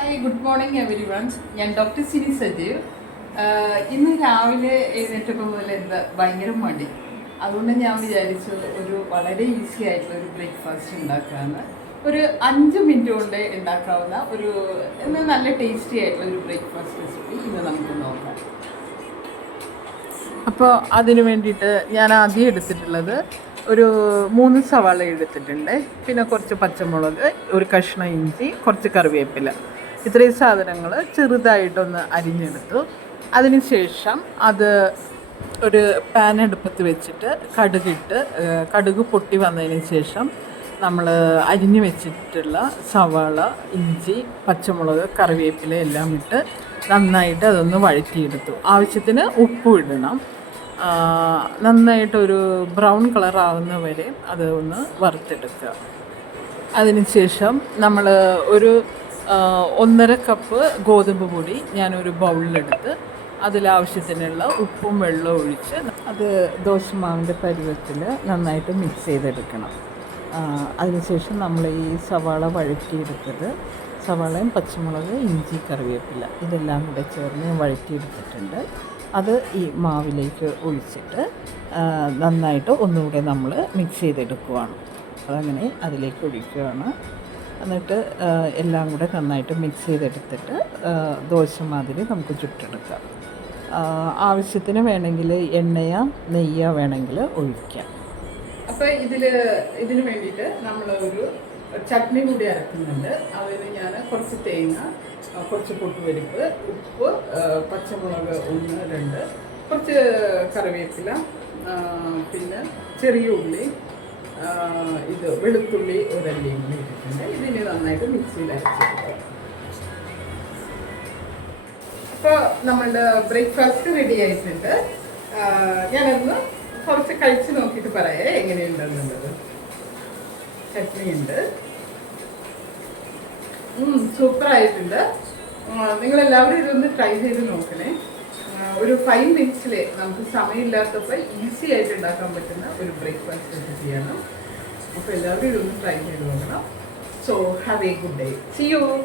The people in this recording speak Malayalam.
Hi good morning everyone ഞാൻ ഡോക്ടർ സിനി സജീവ് ഇന്ന് രാവിലെ എഴുന്നേറ്റപ്പോൾ മുതൽ എന്താ ഭയങ്കര മടി. അതുകൊണ്ട് ഞാൻ വിചാരിച്ചു ഒരു വളരെ ഈസി ആയിട്ടുള്ള ഒരു ബ്രേക്ക്ഫാസ്റ്റ് ഉണ്ടാക്കാമെന്ന് ഒരു അഞ്ച് മിനിറ്റ് കൊണ്ട് ഉണ്ടാക്കാവുന്ന ഒരു നല്ല ടേസ്റ്റി ആയിട്ടുള്ള ഒരു ബ്രേക്ക്ഫാസ്റ്റ് റെസിപ്പി ഇന്ന് നമുക്ക് നോക്കാം. അപ്പോൾ അതിന് വേണ്ടിയിട്ട് ഞാൻ ആദ്യം എടുത്തിട്ടുള്ളത് ഒരു മൂന്ന് സവാള എടുത്തിട്ടുണ്ട്. പിന്നെ കുറച്ച് പച്ചമുളക് ഒരു കഷ്ണം ഇഞ്ചി കുറച്ച് കറിവേപ്പില. ഇത്രയും സാധനങ്ങൾ ചെറുതായിട്ടൊന്ന് അരിഞ്ഞെടുത്തു. അതിനുശേഷം അത് ഒരു പാൻ അടുപ്പത്ത് വെച്ചിട്ട് കടുകിട്ട് കടുക് പൊട്ടി വന്നതിന് ശേഷം നമ്മൾ അരിഞ്ഞു വെച്ചിട്ടുള്ള സവാള ഇഞ്ചി പച്ചമുളക് കറിവേപ്പില എല്ലാം ഇട്ട് നന്നായിട്ട് അതൊന്ന് വഴറ്റിയെടുത്തു. ആവശ്യത്തിന് ഉപ്പ് ഇടണം. നന്നായിട്ടൊരു ബ്രൗൺ കളർ ആവുന്ന വരെ അത് ഒന്ന് വറുത്തെടുക്കുക. അതിനുശേഷം നമ്മൾ ഒരു ഒന്നര കപ്പ് ഗോതമ്പ് പൊടി ഞാനൊരു ബൗളിലെടുത്ത് അതിലാവശ്യത്തിനുള്ള ഉപ്പും വെള്ളവും ഒഴിച്ച് അത് ദോശമാവിന്റെ പരുവത്തിൽ നന്നായിട്ട് മിക്സ് ചെയ്തെടുക്കണം. അതിനുശേഷം നമ്മൾ ഈ സവാള വഴറ്റിയെടുത്തത് സവാളയും പച്ചമുളക് ഇഞ്ചി കറിവേപ്പില ഇതെല്ലാം കൂടെ ചേർന്ന് വഴറ്റിയെടുത്തിട്ടുണ്ട്. അത് ഈ മാവിലേക്ക് ഒഴിച്ചിട്ട് നന്നായിട്ട് ഒന്നുകൂടെ നമ്മൾ മിക്സ് ചെയ്തെടുക്കുവാണ്. അതങ്ങനെ അതിലേക്ക് ഒഴിക്കുകയാണ്. എന്നിട്ട് എല്ലാം കൂടെ നന്നായിട്ട് മിക്സ് ചെയ്തെടുത്തിട്ട് ദോശ മാതിരി നമുക്ക് ചുട്ടെടുക്കാം. ആവശ്യത്തിന് വേണമെങ്കിൽ എണ്ണയോ നെയ്യോ വേണമെങ്കിൽ ഒഴിക്കാം. അപ്പോൾ ഇതിൽ ഇതിന് വേണ്ടിയിട്ട് നമ്മൾ ഒരു ചട്നി കൂടി അരക്കുന്നുണ്ട്. അതിന് ഞാൻ കുറച്ച് തേങ്ങ കുറച്ച് പൊട്ടുപരിപ്പ് ഉപ്പ് പച്ചമുളക് ഒന്ന് രണ്ട് കുറച്ച് കറിവേപ്പില പിന്നെ ചെറിയ ഉള്ളി ഇത് വെളുത്തുള്ളി ഒരല്ലിയും കൂടി ഇട്ടിട്ടുണ്ട്. നന്നായിട്ട് മിക്സിയിൽ അരച്ചെടുക്കുക അപ്പോൾ നമ്മളുടെ ബ്രേക്ക്ഫാസ്റ്റ് റെഡി ആയിട്ടുണ്ട്. ഞാനൊന്ന് കുറച്ച് കഴിച്ച് നോക്കിയിട്ട് പറയാം എങ്ങനെയുണ്ടെന്നുള്ളത്. ചട്നി ഉണ്ട് സൂപ്പർ ആയിട്ടുണ്ട് നിങ്ങൾ എല്ലാവരും ഇതൊന്ന് ട്രൈ ചെയ്ത് നോക്കണേ. ഒരു ഫൈവ് മിനിറ്റ്സിൽ നമുക്ക് സമയമില്ലാത്തപ്പോൾ ഈസി ആയിട്ട് ഉണ്ടാക്കാൻ പറ്റുന്ന ഒരു ബ്രേക്ക്ഫാസ്റ്റ് റെസിപ്പിയാണ് അപ്പോൾ എല്ലാവരും ഇതൊന്ന് ട്രൈ ചെയ്ത് നോക്കണം. So have a good day. See you.